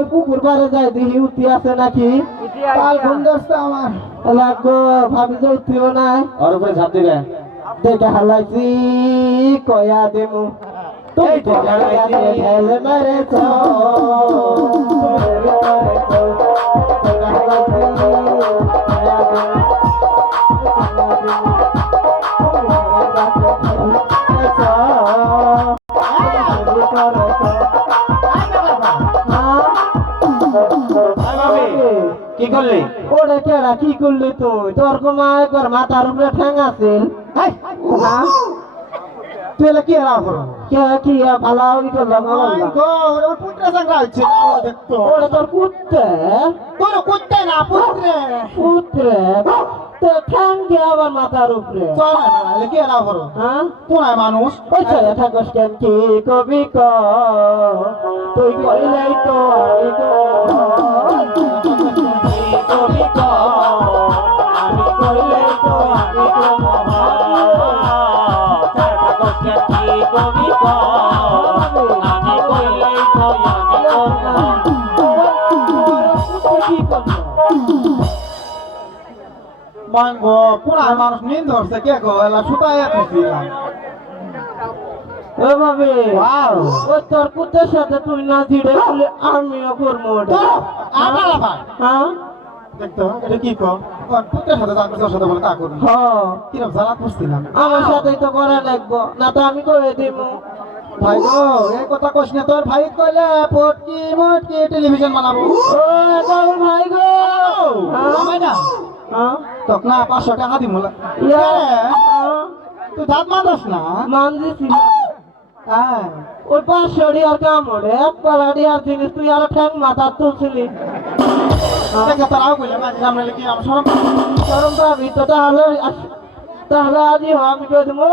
ওই পুকুর পাড়ে যাই দেখি উঠি আছে নাকি কাল ফোন ধরছে আমার লাগো ভাবি যে উঠিও নাই ওর উপরে ঝাঁপ দিবে দেখে হালাইছি কয়া দেমু তুমি তো ঢেলে মেরেছ কি করলি? ওরে কেডা কি করলি তুই? তোর কমায় তোর মাথার উপরে ঠ্যাং আছিল। তুই এলা কি এরা করো? কে কি ভালো ই করলাম মাই গড, ওর পুত্র সংগ্রহ হচ্ছে দেখতো। ওরে তোর কুত্তে তোর কুত্তে না পুত্রে। পুত্রে তো ঠ্যাং কে আবার মাথার উপরে চল না, এলা কি এরা করো? হ্যাঁ কোন মানুষ? ওই ছেলে থাকস কেন কি কবি ক তুই কইলেই তো আমি গো কবি ক আমি কইলেই তো আমি গো কবি ক আমি কইলেই তো আমি গো কি করব মাই গড, কোন মানুষ নিন ধরছে কে গো? এলা সুতায় আছিলাম। ও ভাবি ওয়াও, ও তোর কুত্তের সাথে তুই না ছিড়ে বলে আমিও করবো ওটা তো আমার ভাই হ্যাঁ দেখতো এটা কি কর? কোন পুত্রের সাথে যাকে তোর সাথে বলে তা করবি। হ্যাঁ কিরম জ্বালা করছিলাম। আমার সাথেই তো করে লাগবো না তো আমি করে দিব ভাই গো, এই কথা কইস না, তোর ভাই কইলে পটকি মটকি টেলিভিশন বানাবো। ও বাবু ভাই গো আমাই না হ্যাঁ তোক না 500 টাকা দিমু। ইয়া তুই দাঁত মানস না? মান দিছি হ্যাঁ, ওই 500 আর কাম ওরে একবার আর জিনিস তুই আর ঠ্যাং মাথা তুলছিলি দেখে তারাও কইলে মাঝে সামনে কি আমার শরম। চরম ভাবি তো তাহলে আজই আমি করে দেবো